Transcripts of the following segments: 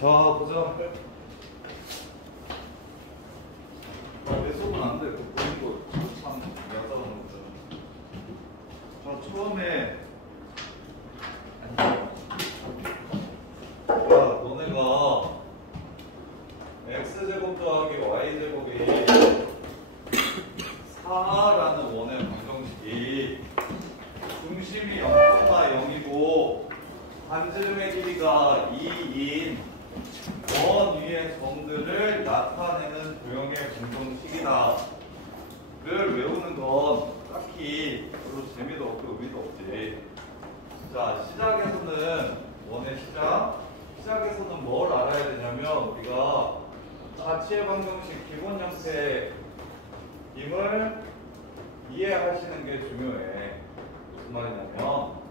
자, 보자. 내 속은 안 돼. 그 보는 거참 야사하는 거잖아. 자, 처음에 야, 너네가 x제곱 더하기 y제곱이 4라는 원의 방정식이 중심이 0,0이고 반지름의 길이가 2인 원 위의 점들을 나타내는 도형의 방정식이다 를 외우는 건 딱히 별로 재미도 없고 의미도 없지. 자, 시작에서는 원의 시작에서는 뭘 알아야 되냐면 우리가 자취의 방정식 기본 형태임을 이해하시는 게 중요해. 무슨 말이냐면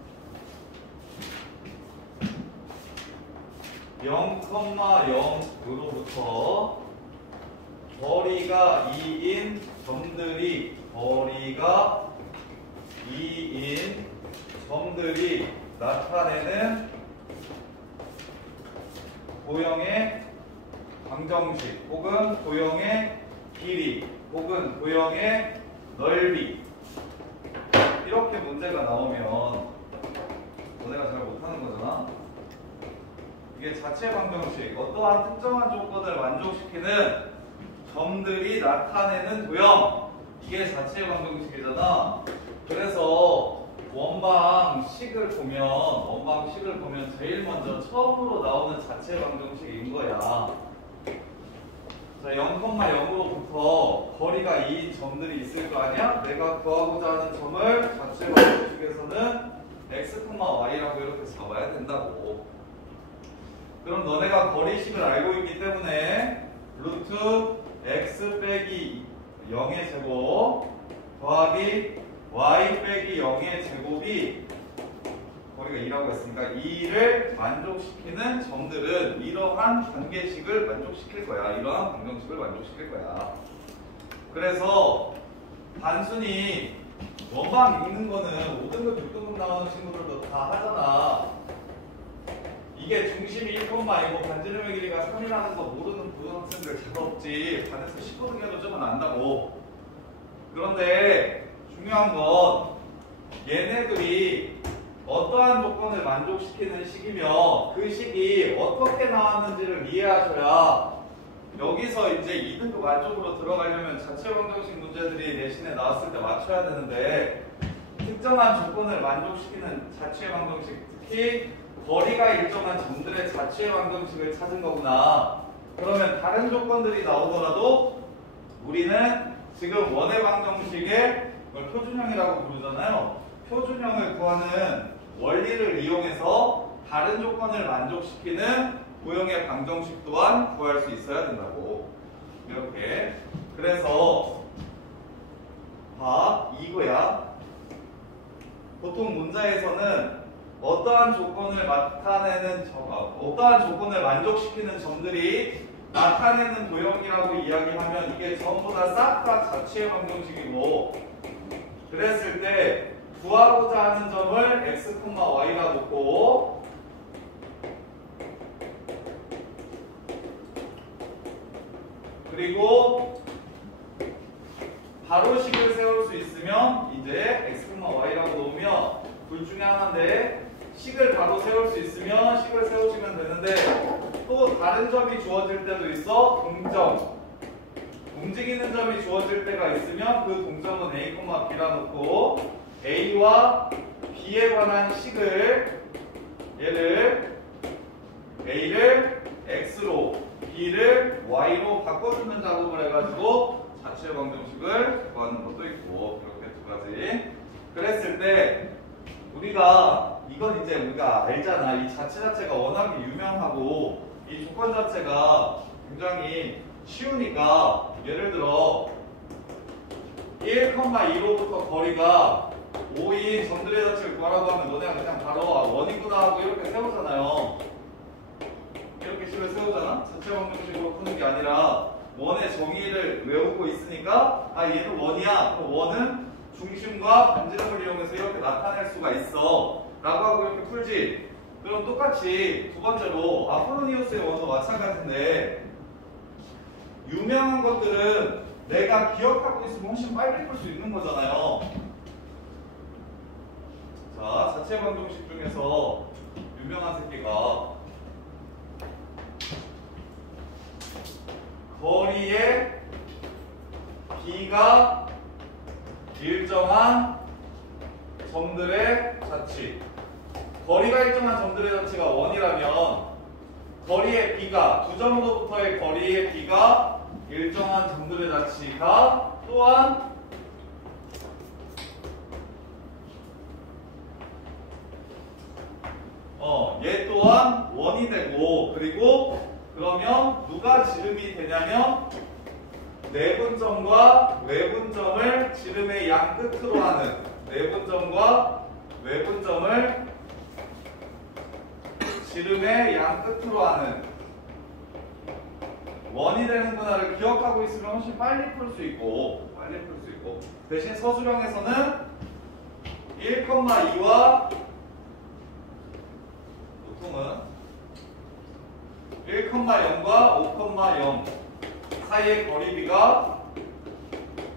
0,0으로부터 거리가 2인 점들이 나타내는 도형의 방정식 혹은 도형의 길이 혹은 도형의 넓이 이렇게 문제가 나오면 너네가 잘 못하는 거잖아. 이게 자체 방정식 어떠한 특정한 조건을 만족시키는 점들이 나타내는 도형 이게 자체 방정식이잖아. 그래서 원방식을 보면 제일 먼저 처음으로 나오는 자체 방정식인 거야. 자, 0,0으로부터 거리가 2인 점들이 있을 거 아니야? 내가 구하고자 하는 점을 자체 방정식에서는 x, y라고 이렇게 잡아야 된다고. 그럼 너네가 거리식을 알고 있기 때문에 루트 x 빼기 0의 제곱 더하기 y 빼기 0의 제곱이 거리가 2라고 했으니까 2를 만족시키는 점들은 이러한 관계식을 만족시킬 거야. 이러한 방정식을 만족시킬 거야. 그래서 단순히 원방 읽는 거는 5등급, 6등급 나오는 친구들도 다 하잖아. 이게 중심이 1,이고 반지름의 길이가 3이라는 거 모르는 고등학생들 잘 없지. 반에서 15등급도 좀 안다고. 그런데 중요한 건 얘네들이 어떠한 조건을 만족시키는 식이며 그 식이 어떻게 나왔는지를 이해하셔야 여기서 이제 2등급 안쪽으로 들어가려면 자체 방정식 문제들이 내신에 나왔을 때 맞춰야 되는데 특정한 조건을 만족시키는 자체 방정식 특히 거리가 일정한 점들의 자체 방정식을 찾은 거구나. 그러면 다른 조건들이 나오더라도 우리는 지금 원의 방정식의 이걸 표준형이라고 부르잖아요. 표준형을 구하는 원리를 이용해서 다른 조건을 만족시키는 도형의 방정식 또한 구할 수 있어야 된다고. 이렇게. 그래서 봐, 이거야. 보통 문자에서는 어떠한 조건을 어떠한 조건을 만족시키는 점들이 나타내는 도형이라고 이야기하면 이게 전부 다 싹 다 자취의 방정식이고 그랬을 때 구하고자 하는 점을 x, y라 놓고 그리고 가로식을 세울 수 있으면 이제 x, y라고 놓으면 둘 중에 하나인데 식을 바로 세울 수 있으면 식을 세우시면 되는데 또 다른 점이 주어질 때도 있어. 동점. 움직이는 점이 주어질 때가 있으면 그 동점은 a, b라 놓고 a와 b에 관한 식을 얘를 a를 x로 b를 y로 바꿔주는 작업을 해가지고 자체 방정식을 구하는 것도 있고 이렇게 두 가지. 그랬을 때 이건 이제 우리가 알잖아. 이 자체 자체가 워낙에 유명하고 이 조건 자체가 굉장히 쉬우니까 예를 들어 1,2로부터 거리가 5인 점들의 자체를 구하라고 하면 너네가 그냥 바로 원이구나 하고 이렇게 세우잖아요. 이렇게 식을 세우잖아. 자체 방정식으로 푸는 게 아니라 원의 정의를 외우고 있으니까 얘는 원이야. 그럼 원은 중심과 반지름을 이용해서 이렇게 나타낼 수가 있어 라고 하고 이렇게 풀지. 그럼 똑같이 두 번째로 아폴로니우스의 원도 마찬가지인데 유명한 것들은 내가 기억하고 있으면 훨씬 빨리 풀 수 있는 거잖아요. 자, 자체 방정식 중에서 유명한 새끼가 거리의 b가 일정한 점들의 자치. 거리가 일정한 점들의 자치가 원이라면 거리의 b가 두 점으로부터의 거리의 b가 일정한 점들의 자치가 또한 얘 또한 원이 되고, 그리고 그러면 누가 지름이 되냐면 내분점과 외분점을 지름의 양 끝으로 하는, 내분점과 외분점을 지름의 양 끝으로 하는 원이 되는구나를 기억하고 있으면 훨씬 빨리 풀 수 있고, 대신 서술형에서는 1,2와 보통은 1,0과 5,0 사이의 거리비가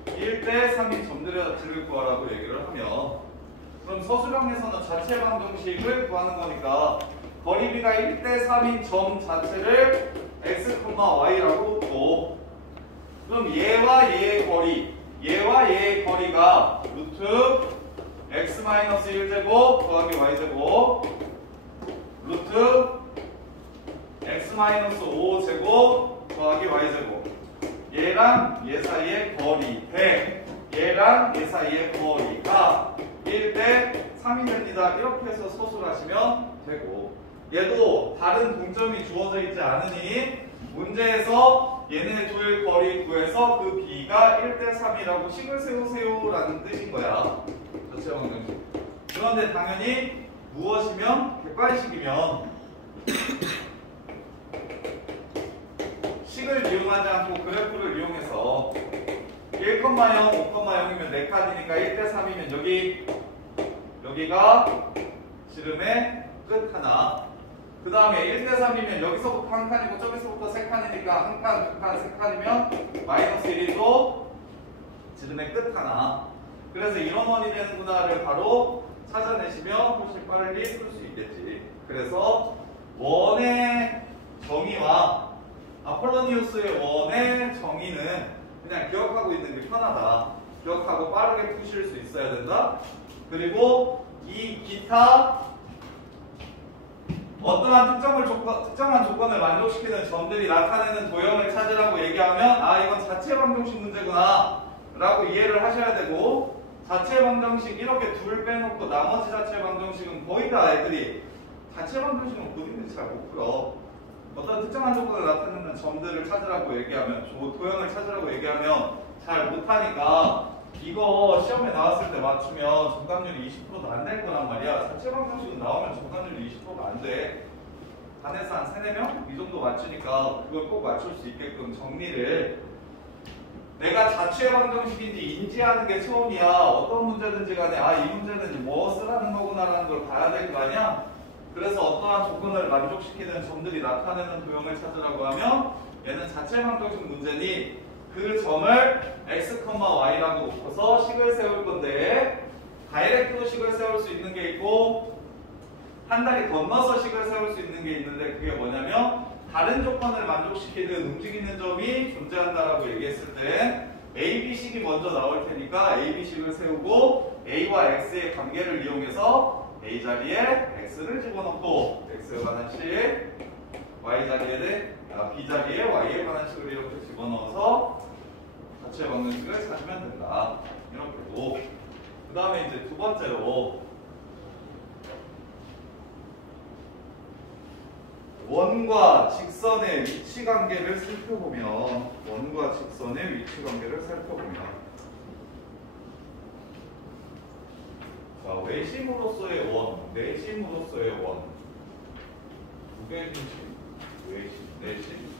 1대 3인 점들의 자치를 구하라고 얘기를 하면, 그럼 서술형에서는 자체 방정식을 구하는 거니까 거리비가 1대 3인 점 자체를 x, y라고 놓고, 그럼 얘와 얘의 거리가 루트 x-1제곱 더하기 y제곱 루트 x-5제곱 더하기 y제곱, 얘랑 얘 사이의 거리 대 얘랑 얘 사이의 거리가 1대 3이 됩니다. 이렇게 해서 소술하시면 되고, 얘도 다른 동점이 주어져 있지 않으니 문제에서 얘네 둘 거리 구해서 그 b가 1대 3이라고 식을 세우세요 라는 뜻인 거야. 자체 방정식. 그런데 당연히 무엇이면 객관식이면 식을 이용하지 않고 그래프를 이용해서 1,0, 5,0이면 4칸이니까 1대 3이면 여기가 지름의 끝 하나, 그 다음에 1대 3이면 여기서부터 한 칸이고 저기서부터 3칸이니까 한 칸, 두 칸, 3칸이면 마이너스 1이 또 지름의 끝 하나. 그래서 이런 원이 되는구나를 바로 찾아내시면 훨씬 빨리 풀 수 있겠지. 그래서 원의 정의와 아폴로니우스의 원의 정의는 그냥 기억하고 있는 게 편하다. 기억하고 빠르게 푸실 수 있어야 된다. 그리고 이 기타 어떠한 특정한 조건을 만족시키는 점들이 나타내는 도형을 찾으라고 얘기하면 이건 자체 방정식 문제구나 라고 이해를 하셔야 되고, 자체 방정식 이렇게 둘 빼놓고 나머지 자체 방정식은 거의 다 애들이 자체 방정식은 본인들이 잘 못 풀어. 어떤 특정한 조건을 나타내는 점들을 찾으라고 얘기하면, 도형을 찾으라고 얘기하면 잘 못하니까 이거 시험에 나왔을 때 맞추면 정답률이 20%도 안 될 거란 말이야. 자체 방정식은 나오면 정답률이 20%가 안 돼. 반에서 한 3, 4명? 이 정도 맞추니까 그걸 꼭 맞출 수 있게끔 정리를, 내가 자체 방정식인지 인지하는 게 처음이야. 어떤 문제든지 간에 이 문제는 뭐 쓰라는 거구나라는 걸 봐야 될 거 아니야. 그래서 어떠한 조건을 만족시키는 점들이 나타내는 도형을 찾으라고 하면 얘는 자체 방정식 문제니 그 점을 x, y라고 놓고서 식을 세울 건데, 다이렉트로 식을 세울 수 있는 게 있고 한 다리 건너서 식을 세울 수 있는 게 있는데, 그게 뭐냐면 다른 조건을 만족시키는 움직이는 점이 존재한다라고 얘기했을 때 A, B식이 먼저 나올 테니까 A, B식을 세우고 A와 X의 관계를 이용해서 A 자리에 X를 집어넣고 X에 관한 식, Y 자리에 B 자리에 Y에 관한 식을 이렇게 집어넣어서 자체 방정식을 찾으면 된다. 이렇게고, 그 다음에 이제 두 번째로 원과 직선의 위치 관계를 살펴보면, 자, 외심으로서의 원, 내심으로서의 원, 두 개의 중심, 외심, 내심.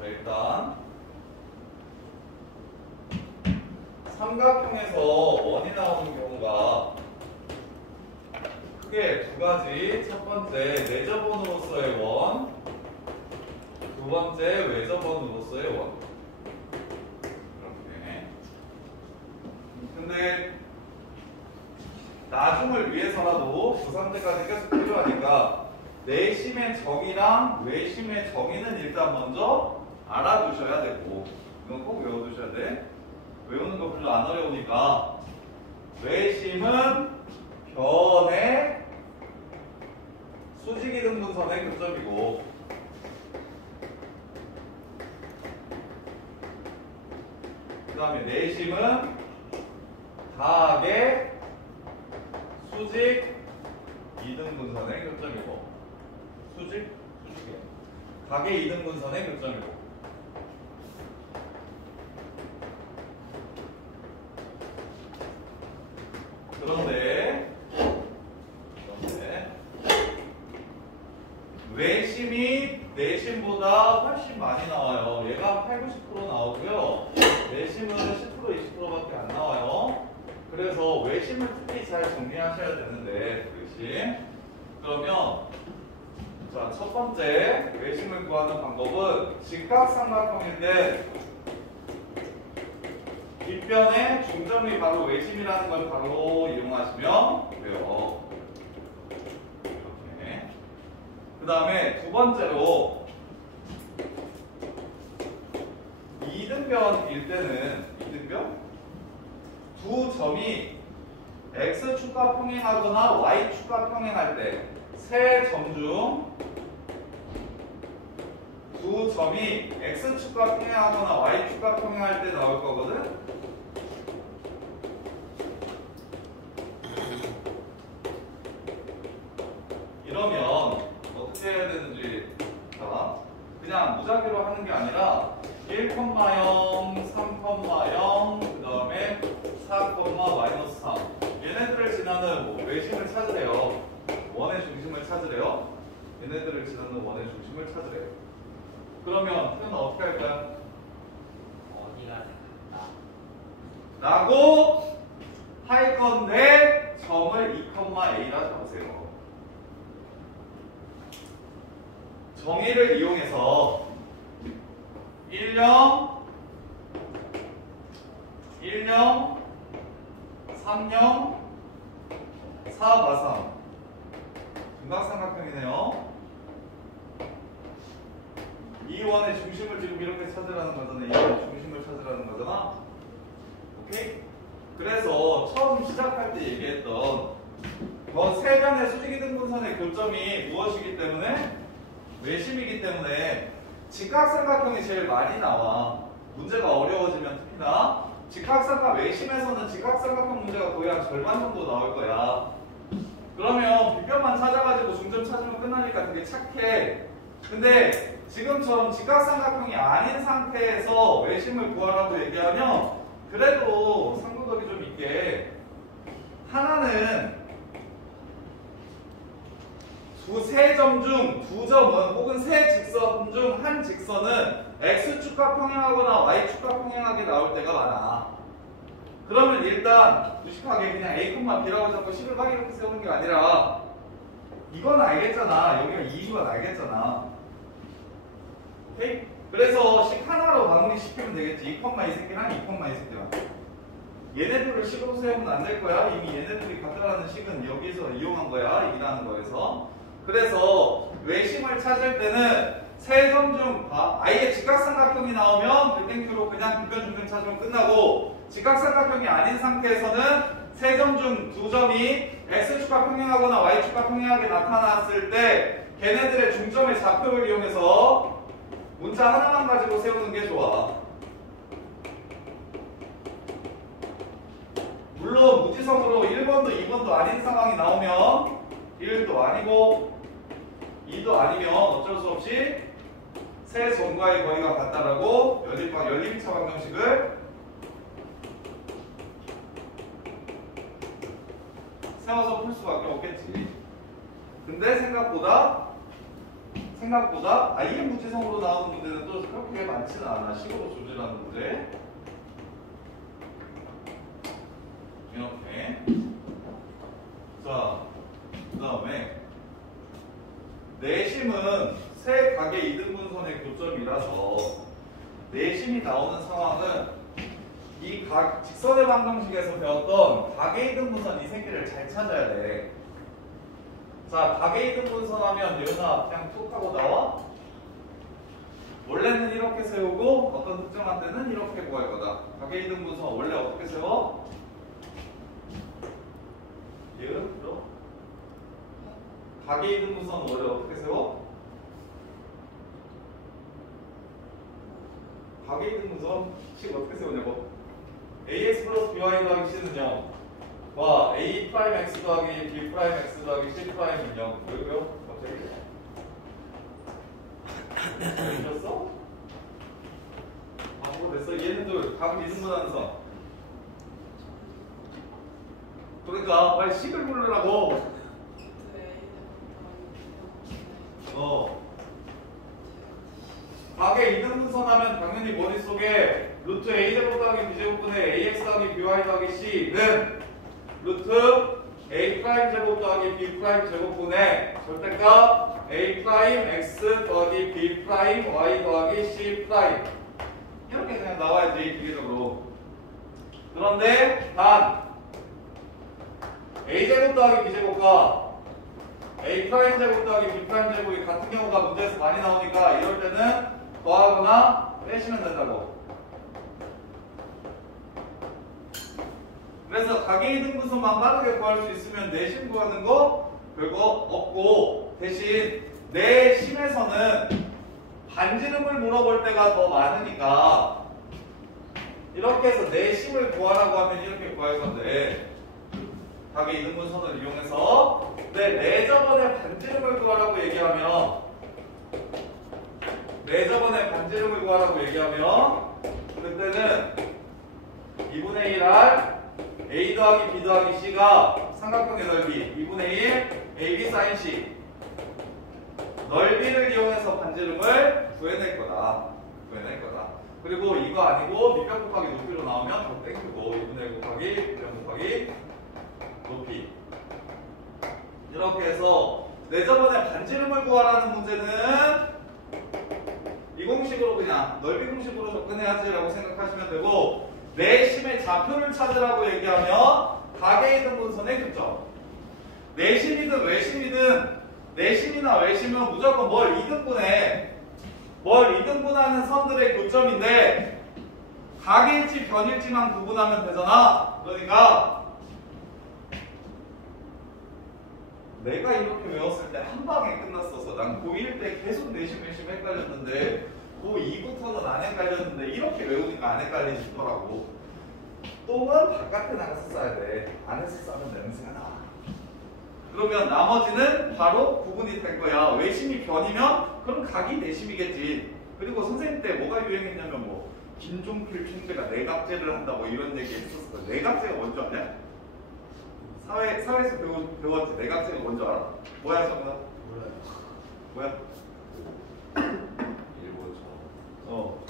자, 일단 삼각형에서 원이 나오는 경우가 크게 두 가지. 첫 번째 내접원으로서의 원, 두 번째 외접원으로서의 원. 이렇게. 근데 나중을 위해서라도 고3때까지 계속 필요하니까 내심의 정의랑 외심의 정의는 일단 먼저 알아두셔야 되고, 이건 꼭 외워두셔야 돼. 외우는 거 별로 안 어려우니까. 외심은 변의 수직이등분선의 교점이고, 그 다음에 내심은 각의 수직 이등분선의 교점이고, 수직이야. 각의 이등분선의 교점이고. 그런데 외심이 내심보다 훨씬 많이 나와요. 얘가 8, 90% 나오고요. 내심은 10%, 20%밖에 안 나와요. 그래서 외심을 특히 잘 정리하셔야 되는데, 외심. 그러면 자, 첫 번째 외심을 구하는 방법은 직각삼각형인데 뒷변의 중점이 바로 외심이라는 걸 바로 이용하시면 돼요. 이렇게. 그 다음에 두 번째로 이등변일 때는 이등변? 두 점이 x축과 평행하거나 y축과 평행할 때 세 점 중 두 점이 x축과 평행하거나 y축과 평행할 때 나올 거거든. 이러면 어떻게 해야 되는지 자, 그냥 무작위로 하는 게 아니라 1,0, 3,0, 그 다음에 4,-3 얘네들을 지나는 뭐 외심을 찾으래요. 원의 중심을 찾으래요. 얘네들을 지나는 원의 중심을 찾으래요. 그러면 표현은 어떻게 할까요? 어디가 생각나? 라고 할 건데 점을 2,A라 잡으세요. 정의를 이용해서 1,0, 1,0, 3,0, 4,3 삼각삼각형이네요. 이 원의 중심을 지금 이렇게 찾으라는 거잖아. 이 원의 중심을 찾으라는 거잖아. 오케이? 그래서 처음 시작할 때 얘기했던 세 변의 수직이등분선의 교점이 무엇이기 때문에? 외심이기 때문에 직각삼각형이 제일 많이 나와. 문제가 어려워지면 특히나 직각삼각 외심에서는 직각삼각형 문제가 거의 한 절반 정도 나올 거야. 그러면 빗변만 찾아가지고 중점 찾으면 끝나니까 되게 착해. 근데 지금처럼 직각삼각형이 아닌 상태에서 외심을 구하라고 얘기하면 그래도 상도덕이 좀 있게 하나는 세 점 중 두 점은 혹은 세 직선 중 한 직선은 x축과 평행하거나 y축과 평행하게 나올 때가 많아. 그러면 일단 무식하게 그냥 a,b라고 잡고 식을 막 이렇게 세우는 게 아니라 이건 알겠잖아. 여기가 2인 건 알겠잖아. 오케이? 그래서 식 하나로 마무리시키면 되겠지. 2, 이 새끼랑 2, 이 새끼랑. 얘네들을 식으로 세우면 안 될 거야. 이미 얘네들이 같다라는 식은 여기서 이용한 거야. 2라는 거에서. 그래서 외심을 찾을 때는 세 점 중 아예 직각삼각형이 나오면 빅땡큐로 그냥 빗변 중점 찾으면 끝나고, 직각삼각형이 아닌 상태에서는 세 점 중 두 점이 x축과 평행하거나 y축과 평행하게 나타났을 때 걔네들의 중점의 좌표를 이용해서 문자 하나만 가지고 세우는 게 좋아. 물론 무지성으로 1번도 2번도 아닌 상황이 나오면 1도 아니고 2도 아니면 어쩔 수 없이 세 점과의 거리가 같다라고 연립차 방정식을 세워서 풀 수밖에 없겠지. 근데 생각보다 아예 무지성으로 나오는 문제는 또 그렇게 많지는 않아. 식으로 조절하는 문제. 이렇게. 자, 그 내심은 세 각의 이등분선의 교점이라서 내심이 나오는 상황은 이 각 직선의 방정식에서 배웠던 각의 이등분선 이 새끼를 잘 찾아야 돼. 자, 각의 이등분선 하면 얘가 그냥 툭 하고 나와? 원래는 이렇게 세우고 어떤 특정한 때는 이렇게 구할 거다. 각의 이등분선 원래 어떻게 세워? 얘로? 각의 이등분선 원래 어떻게 세워? 각의 이등분선 식 어떻게 세우냐고? ax 플러스 by 더하기 c는 0. 와, a 프라임 x 더하기 b 프라임 x 더하기 c 프라임은 0. 왜요? 갑자기? 이겼어? 아, 뭐 됐어? 얘네들 각 미등분하는 선. 그러니까 빨리 식을 부르라고. 각의 이등분선 하면 당연히 머릿속에 루트 a제곱 더하기 b제곱분의 ax 더하기 by 더하기 c는 루트 a 프라임 제곱 더하기 b 프라임 제곱분의 절대값 a 프라임 x 더하기 b 프라임 y 더하기 c 프라임 이렇게 그냥 나와야지 기계적으로. 그런데 단 a 제곱 더하기 b 제곱과 a 프라임 제곱 더하기 b 프라임 제곱이 같은 경우가 문제에서 많이 나오니까 이럴 때는 더하거나 빼시면 된다고. 그래서 각의 이등분선만 빠르게 구할 수 있으면 내심 구하는 거 별거 없고, 대신 내심에서는 반지름을 물어볼 때가 더 많으니까 이렇게 해서 내심을 구하라고 하면 이렇게 구할 건데, 각의 이등분선을 이용해서 내저번에 반지름을 구하라고 얘기하면 그때는 2분의 1r a 더하기 b 더하기 c가 삼각형의 넓이 2분의 1 ab sin c 넓이를 이용해서 반지름을 구해낼 거다. 그리고 이거 아니고 밑변 곱하기 높이로 나오면 더 땡기고 2분의 1 곱하기 밑변 곱하기 높이 이렇게 해서 내저번에 반지름을 구하라는 문제는 이 공식으로 그냥 넓이 공식으로 접근해야지라고 생각하시면 되고, 내심의 좌표를 찾으라고 얘기하면 각의 이등분선의 교점. 내심이든 외심이든 내심이나 외심은 무조건 뭘 이등분해. 뭘 이등분하는 선들의 교점인데 각일지 변일지만 구분하면 되잖아. 그러니까 내가 이렇게 외웠을 때 한 방에 끝났어서 난 고1 때 계속 내심 외심 헷갈렸는데 고2부터는 안 헷갈렸는데 이렇게 외우니까 안 헷갈리시더라고. 똥은 바깥에 나가서 싸야 돼. 안에서 싸면 냄새가 나. 그러면 나머지는 바로 구분이 될 거야. 외심이 변이면 그럼 각이 내심이겠지. 그리고 선생님 때 뭐가 유행했냐면 뭐 김종필 총재가 내각제를 한다 뭐 이런 얘기 했었어. 내각제가 뭔지 아냐? 사회에서 배웠지. 내각제가 뭔지 알아? 뭐야 정답? 뭐야?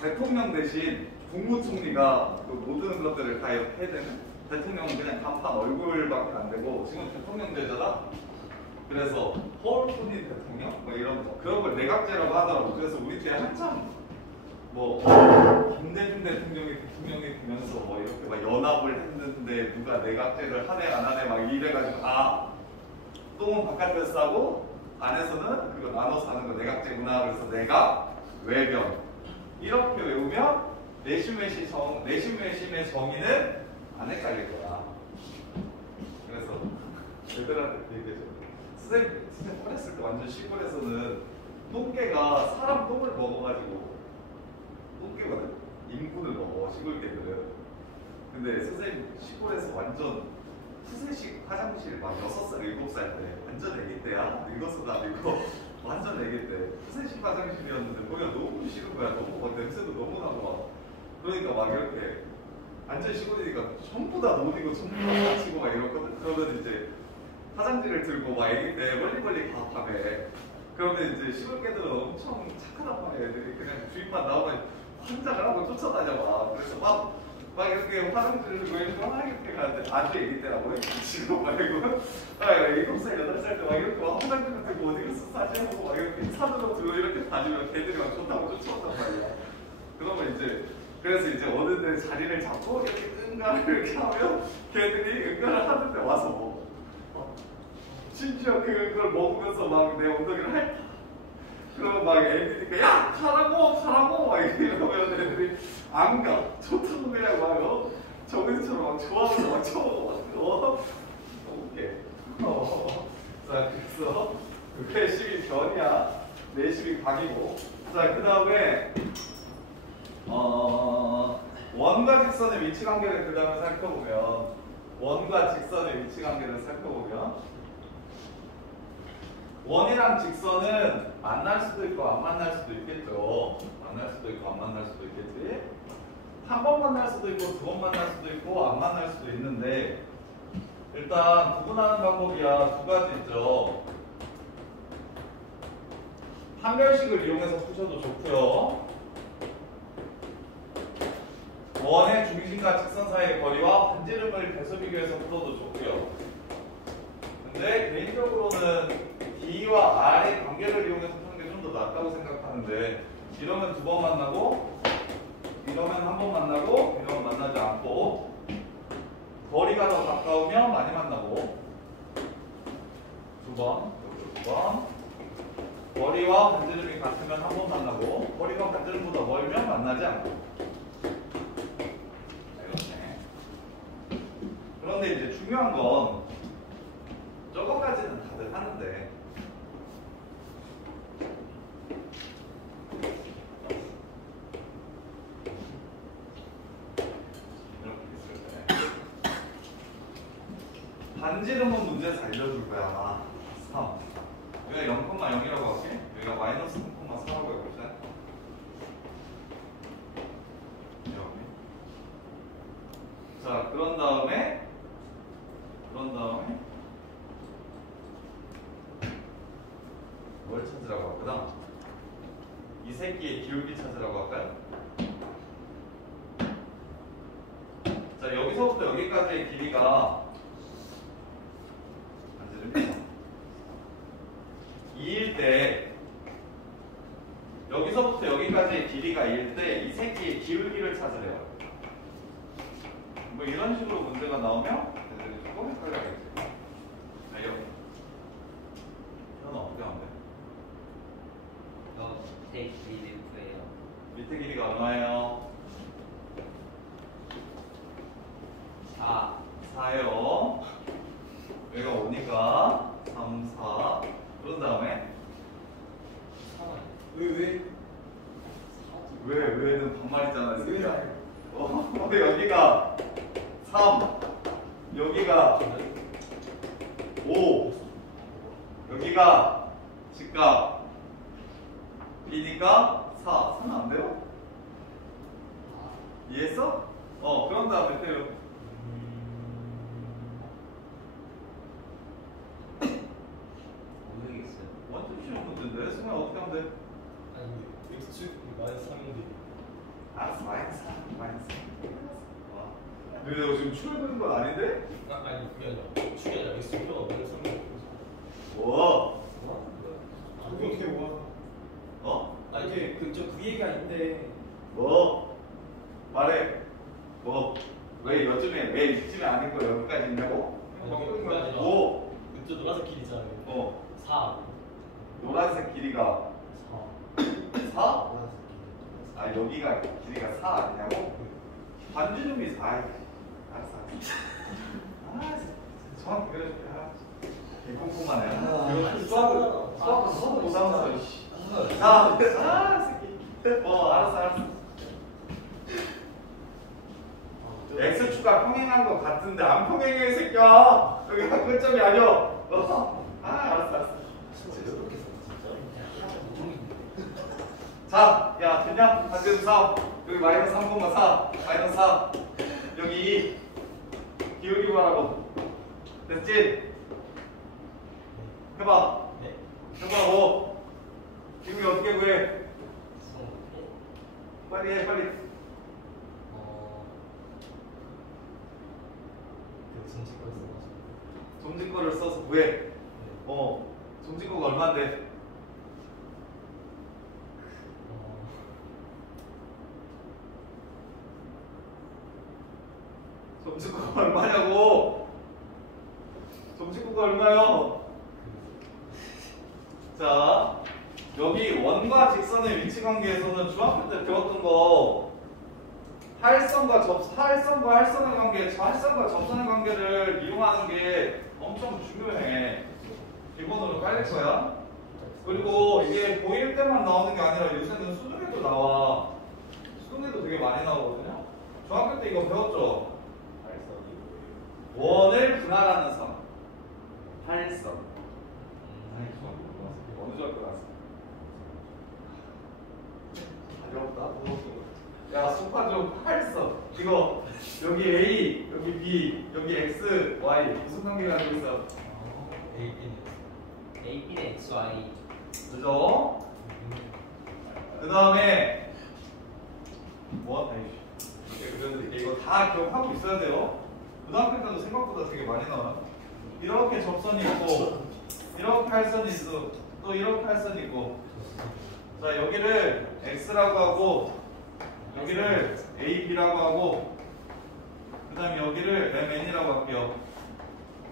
대통령 대신 국무총리가 그 모든 것들을 다 해야 되는, 대통령은 그냥 간판 얼굴밖에 안 되고 지금 대통령제잖아. 그래서 허울뿐인 대통령 뭐 이런 거 그런 걸 내각제라고 하더라고. 그래서 우리 때 한참 뭐 김대중 대통령이 되면서 뭐 이렇게 막 연합을 했는데 누가 내각제를 하네 안 하네 막 이래가지고 똥은 바깥에서 싸고 안에서는 그거 나눠서 하는 거 내각제구나. 그래서 내각 외변 이렇게 외우면 내심 외심의 정의는 안 헷갈릴 거야. 그래서 얘들한테 얘기해줘. 선생님 어렸을 때 완전 시골에서는 똥개가 사람 똥을 먹어가지고, 똥개거든? 인분을 먹어 시골 개들은. 근데 선생님 시골에서 완전 푸세식 화장실 막 6살 7살 때 완전 애기 때야. 늙어서도 아니고 완전 애기 때 푸세식 화장실이었는데 거기가 너무 싫은 거야. 너무 막 냄새도 너무 나고 막. 그러니까 막 이렇게 완전 시골이니까 전부 다 노리고 전부 다 다치고 막 이러거든. 그러면 이제 화장지를 들고 막 애기 때 멀리 가 밤에. 그러면 이제 시골 개들은 엄청 착하단 말이야. 애들이 그냥 주인만 나오면 환장을 하고 쫓아다녀 막. 그래서 막 막 이렇게 화장실을 이렇게 막 이렇게 가는데 아주 애기 때라고요? 지금 말고 7살, 8살 때 막 이렇게 막 화장실 들고 어디 가서 사진하고 막 이렇게 차도로 들고 이렇게 다니면 걔들이 막 좋다고 쫓아온단 말이야. 그러면 이제 그래서 이제 어른들 자리를 잡고 이렇게 응가를 이렇게 하면 걔들이 응가를 하는데 와서 먹어. 심지어 그걸 먹으면서 막 내 엉덩이를 핥아. 그러면 막 애들이니까 야 가라고 막 이러면 애들이 안 가. 좋다고 그냥 막 정은이처럼 막 좋아하면서 막 쳐먹어. 웃겨. 자 그래서 그게 12 변이야. 내 12 각이고. 자 그 다음에 원과 직선의 위치 관계를 그 다음에 살펴보면 원과 직선의 위치 관계를 살펴보면 원이랑 직선은 만날 수도 있고 안 만날 수도 있겠죠. 만날 수도 있고 안 만날 수도 있겠지. 한 번 만날 수도 있고 두 번 만날 수도 있고 안 만날 수도 있는데 일단 구분하는 방법이야 두 가지 있죠. 판별식을 이용해서 푸셔도 좋고요. 원의 중심과 직선 사이의 거리와 반지름을 배수 비교해서 풀어도 좋고요. 근데 개인적으로는 D와 R의 관계를 이용해서 푸는 게 좀 더 낫다고 생각하는데 이러면 두 번 만나고 이러면 한 번 만나고 이러면 만나지 않고 거리가 더 가까우면 많이 만나고 두 번, 두 번 거리와 반지름이 같으면 한 번 만나고 거리가 반지름보다 멀면 만나지 않고 그런데 이제 중요한 건 저거까지는 다들 하는데 이렇게 있을 때 반지름은 문제에서 알려줄 거야 아마 3 여기가 0,0이라고 할게 여기가 마이너스 3,4라고 해봅시다 이렇게 자 그런 다음에 뭘 찾으라고 할거다? 이 새끼의 기울기 찾으라고 할까요? 자 여기서부터 여기까지의 길이가 2일 때 여기서부터 여기까지의 길이가 2일 때 이 새끼의 기울기를 찾으래요. 뭐 이런 식으로 문제가 나오면 애들이 조금 헷갈려야겠지. 이렇게 이건 어떻게 하면 돼? 밑에 길이 몇이에요? 밑에 길이가 얼마예요? 4요. 여기가 5니까 3, 4 그런 다음에 왜는 반말이잖아 왜 여기가 3 여기가 5 여기가 직각 B니까 4 3은 안 돼요? 이해했어? 그런 다음에 태요 모르겠어요. 완전 쉬운 문제인데 승아 어떻게 하면 돼? 아니 x축 마이너스 3인데 알았어 마이너스 3 마이너스 3 근데 너 지금 축을 그린 건 아닌데? 아니 그게 아니라 축이 아니라 x축표가 마이너스 3인데 뭐? 그게 어떻게 모아? 아니 그 얘기가 있는데 뭐? 말해 뭐? 왜 왜 이쯤에 아니고 여기까지 있냐고? 아니 그게 아니라 뭐? 그저 노란색 길 있잖아요 4 노란색 길이가 4 4? 아 여기가 길이가 4 아니냐고? 반지름이 4. 알았어. 정확히 그려줄게. 꼼꼼하네. 수학은 못하면서. 새끼. 알았어. X축과 평행한 것 같은데 안 평행해 이 새끼야. 여기가 끝점이 아니야. 알았어. 자, 야, 됐냐? 반지름 3. 여기 마이너스 3,4. 마이너스 4. 여기 2. 기울기 구하라고. 됐지? 해봐. 네. 해봐, 뭐. 기울기 어떻게 구해? 빨리 해, 빨리. 왜? 정직구가 얼마인데? 정직구가 얼마냐고? 정직구가 얼마요? 자, 여기 원과 직선의 위치 관계에서는 중학교 때 배웠던 거 하일선과 할선의 관계, 할선과 접선의 관계를 이용하는 게 엄청 중요해. 기본으로 깔릴 거야. 그리고 이게 고1 때만 나오는 게 아니라 요새는 수능에도 나와. 수능에도 되게 많이 나오거든요. 중학교 때 이거 배웠죠? 원을 분할하는 선. 할선. 어느 중학교 나왔어? 어렵다. 야, 수파 좀 할선. 이거 여기 A, 여기 B, 여기 X, Y 무슨 관계가 가지고 있어? AB는 XY. 그죠? 그 다음에 뭐? 그런데 이거 다 기억하고 있어야 돼요. 고등학교 때도 생각보다 되게 많이 나와요. 이렇게 접선이 있고, 이렇게 할선이 있어, 또 이렇게 할선이 있고. 자, 여기를 X라고 하고, 여기를 A, B라고 하고, 그 다음에 여기를 MN이라고 할게요.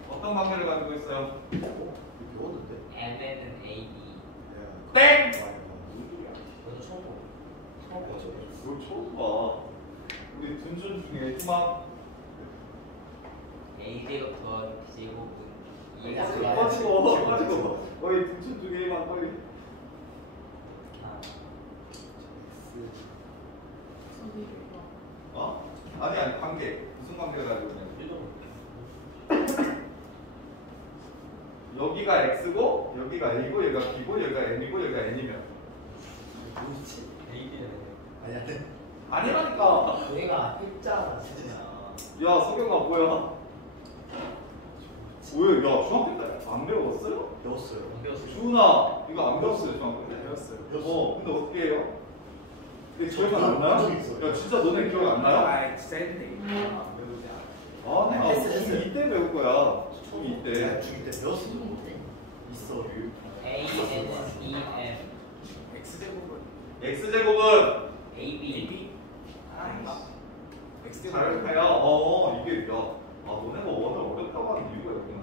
어떤 관계를 가지고 있어요? 배웠는데? MN은 AB. 땡! 저도 처음 봐. 처음 봐. 이거 처음 봐. 우리 둔준 중에 희망. A제곱 더하기 B제곱은 꺼지고. 거의 둔준 중에만 거의. 아니 관계. 무슨 관계가 가지고 있냐면 여기가 X고 여기가 A고 여기가 B고 여기가 N이고 여기가 N이면 뭐지? AB는 아니야. 아니라니까. 얘가 일자가 진짜. 야, 석영아 뭐야? 왜? 야, 중학교 때 안 배웠어요? 배웠어요. 안 배웠어요. 주은아, 이거 안 배웠어요, 중학교 때? 배웠어요. 근데 어떻게 해요? 이게 기억이 저도 안 나요? 본 적이 있어요. 야, 진짜 너네 기억 안 나요? 아, 진짜 했네. 배우지 않아. 아, 했어, 했어. 중2 때 배울 거야. 중2 때. 중2 때 배웠어. 있어. ANEM X제곱은 AB. 잘해요. 이게 너네가 원을 어렵다고 하는 이유가 있구나.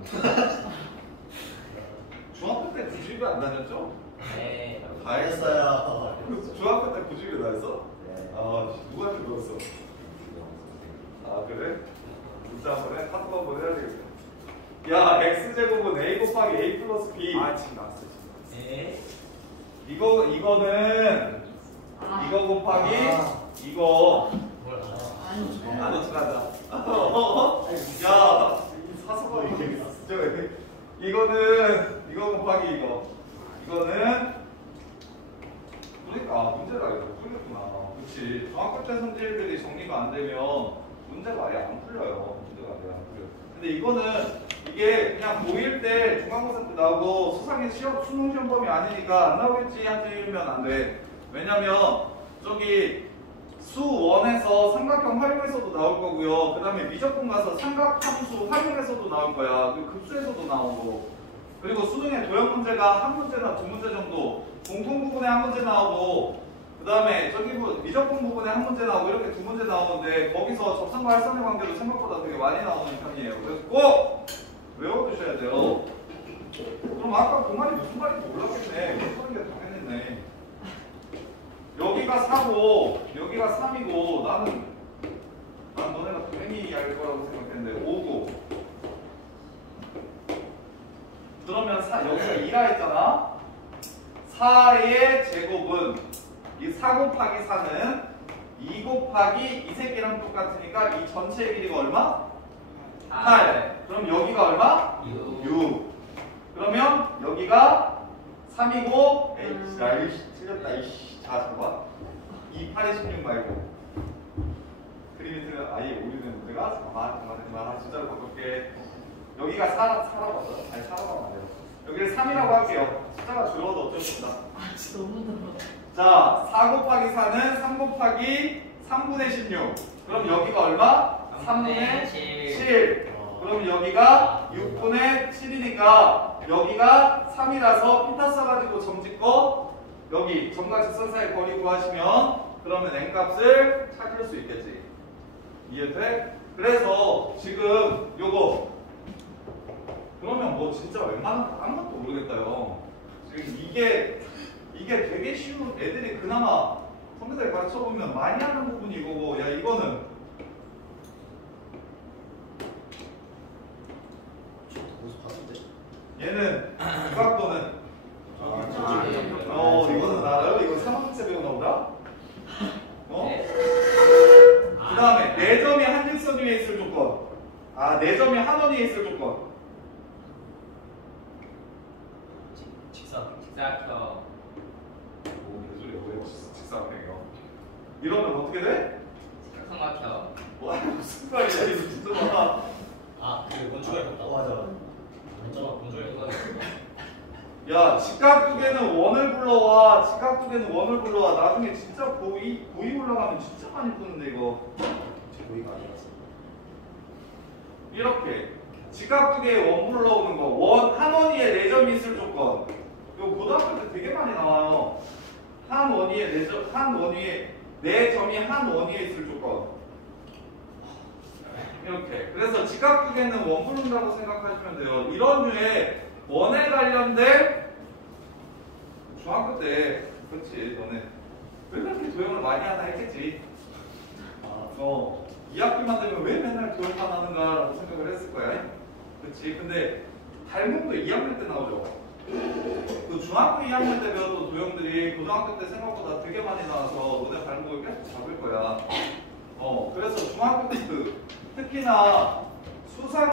중학교 때 90이 안 다녔죠? 네. 다 했어요. 중학교 때 90이 다녔어? 네. 누구한테 배웠어? 그래? 문자 한번 해? 카톡 한번 해야 되겠다. 야, X제곱은 A 곱하기 A 플러스 B. 지금 나왔어요. 네. 이거는 이거 곱하기 이거. 뭘 안 어떡하자. 야, 사소가 이게 이거는 이거 곱하기 이거. 이거는 그러니까 문제가 이거 풀렸구나. 그렇지. 중학교 때 성질들이 정리가 안 되면 문제가 아예 안 풀려요. 문제가 아예 안 풀려. 근데 이거는 이게 그냥 고1 때 중간고사 때 나오고 수상의 수능 시험 범위 아니니까 안 나오겠지 하시면 안 돼. 왜냐면 저기 수1에서 삼각형 활용에서도 나올 거고요. 그 다음에 미적분 가서 삼각함수 활용에서도 나올 거야. 그 급수에서도 나오고. 그리고 수능에 도형 문제가 한 문제나 두 문제 정도, 공통 부분에 한 문제 나오고, 그 다음에 저기 미적분 부분에 한 문제 나오고 이렇게 두 문제 나오는데 거기서 접선과 할선의 관계도 생각보다 되게 많이 나오는 편이에요. 그래서 꼭 외워두셔야 돼요. 그럼 아까 그 말이 무슨 말인지 몰랐겠네. 그런 게 당연했네. 여기가 4고 여기가 3이고 난 너네가 괜히 알 거라고 생각했는데 5고 그러면 여기가 2라 했잖아. 4의 제곱은 이 4 곱하기 4는 2 곱하기 이 새끼랑 똑같으니까 이 전체의 길이가 얼마? 8. 그럼 여기가 얼마? 6. 그러면 여기가 3이고 에이 틀렸다 이씨. 자, 잠깐만. 2, 8에 16 말고 그림이 틀려. 아예 오류된 문제가 잠깐만 진짜로 바꿀게. 여기가 4라고 하죠. 아니 4라고 하면 안 돼요. 여기를 3이라고 할게요. 숫자가 줄어도 어쩔 수 없다. 진짜 너무 더러워. 자, 4 곱하기 4는 3 곱하기 3분의 16. 그럼 여기가 얼마? 3분의 7. 그럼 여기가 6분의 7이니까 여기가 3이라서 피타 써가지고 점 짓고 여기 점과 직선 사이 거리 구하시면 그러면 n값을 찾을 수 있겠지. 이해돼? 그래서 지금 요거 그러면 뭐 진짜 웬만한 다른 것도 모르겠다요. 지금 이게 되게 쉬운 애들이 그나마 컴퓨터에 가르쳐 보면 많이 하는 부분이 이거고, 야 이거는 어디서 봤는데? 얘는 이 각도는 아, 이거는 알아요? 이거 3학년때 배우나 보다. 네. 그 다음에 4점이 한 직선 위에 있을 조건. 4점이 한 원 위에 있을 조건. 직선. 직사각형. 오, 개소리야. 왜 직사각형이요? 이러면 어떻게 돼? 삼각형. 와, 무슨 말이야, 이거 진짜. 그 원주가 있다. 맞아. 완전 원주가 있다. 야, 직각 두 개는 원을 불러와. 직각 두 개는 원을 불러와. 나중에 진짜 고이 올라가면 진짜 많이 푸는데, 이거. 제 고의가 아니었어. 이렇게. 직각 두 개에 원 불러오는 거. 한 원 위에 4점이 있을 조건. 이거 고등학교 때 되게 많이 나와요. 한 원 위에 4점, 한 원 위에 4점이 한 원 위에 있을 조건. 이렇게. 그래서 직각 두 개는 원 부른다고 생각하시면 돼요. 이런 류의 원에 관련된 중학교 때, 그렇지, 너네 왜 그렇게 도형을 많이 하나 했겠지. 2학기만 되면 왜 맨날 도형만 하는가라고 생각을 했을 거야. 그렇지. 근데 닮은 거 2학년 때 나오죠. 그 중학교 2학년 때 배웠던 도형들이 고등학교 때 생각보다 되게 많이 나와서 너네 닮은 걸 계속 잡을 거야. 그래서 중학교 때 특히나 수상